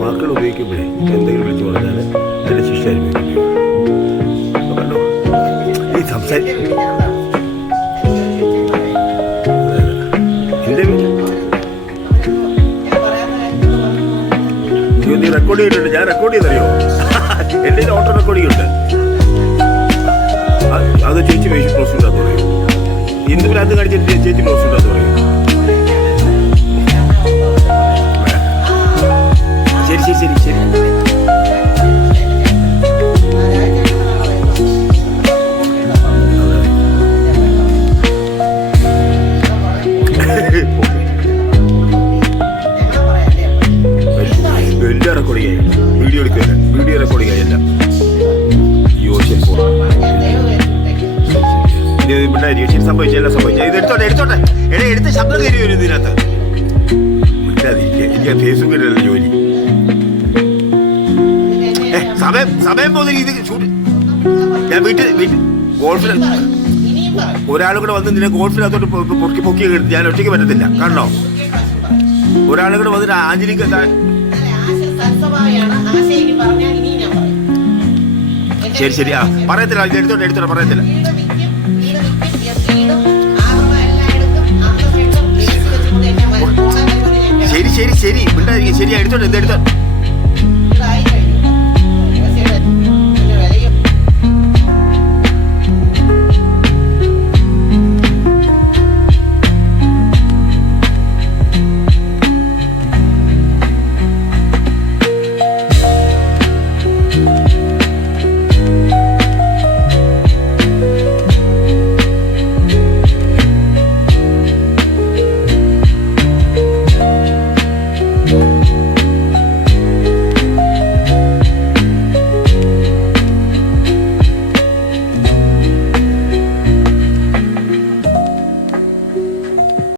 വാക്കുകൾ ഉപയോഗിക്കുമ്പോഴേ എന്തെങ്കിലും വിളിച്ചു പറഞ്ഞാൽ അതിൻ്റെ ശിക്ഷ അനുഭവിക്കും. കണ്ടോ ഈ നീ റെക്കോർഡ് ചെയ്തിട്ടുണ്ട്. ഞാൻ റെക്കോർഡ് ചെയ്തറിയോ? എൻ്റെ ഓട്ടോ റെക്കോർഡിംഗ് ഉണ്ട്. അത് ചേച്ചി വേശി ക്ലോസ് ഉണ്ടാന്ന് പറയും. ഇന്ന് പിന്നെ അത് കാണിച്ചിട്ട് ചേച്ചി ക്ലോസ് ഉണ്ടാന്ന് പറയും. ശരി ശരി ശരി ശരി. എല്ലാ റെക്കോർഡിംഗ് ആയി, വീഡിയോ എടുക്കുകയല്ല, വീഡിയോ റെക്കോർഡിംഗ് ആയി എല്ലാം. സംഭവിച്ചെല്ലാം സംഭവിച്ചു. ഇത് എടുത്തോട്ടെ എടുത്തോട്ടെ. എടുത്ത ശബ്ദം കയറി വരും ഇതിനകത്ത്. എനിക്ക് ഫേസ്ബുക്കിലല്ല ജോലി. സമയം പോകുന്ന ഇത് ഷൂട്ട്. ഞാൻ വീട്ടിൽ ഗോൾഫിൽ ഒരാളും കൂടെ വന്ന് നിന്നെ ഗോൾഫിനകത്തോട്ട് പൊക്കി എടുത്ത് ഞാൻ ഒറ്റയ്ക്ക് പറ്റത്തില്ല. കാണണോ? ഒരാളും കൂടെ വന്നിട്ട് ആഞ്ജലിക്ക് ശരി ശരി. ആ പറയത്തില്ല, എടുത്തോട്ടെ എടുത്തോട്ടെ, പറയത്തില്ല. ശരി ശരി ശരി, മിണ്ടായിരിക്കും. ശരി, എടുത്തോട്ടെ, എന്തെടുത്തോ.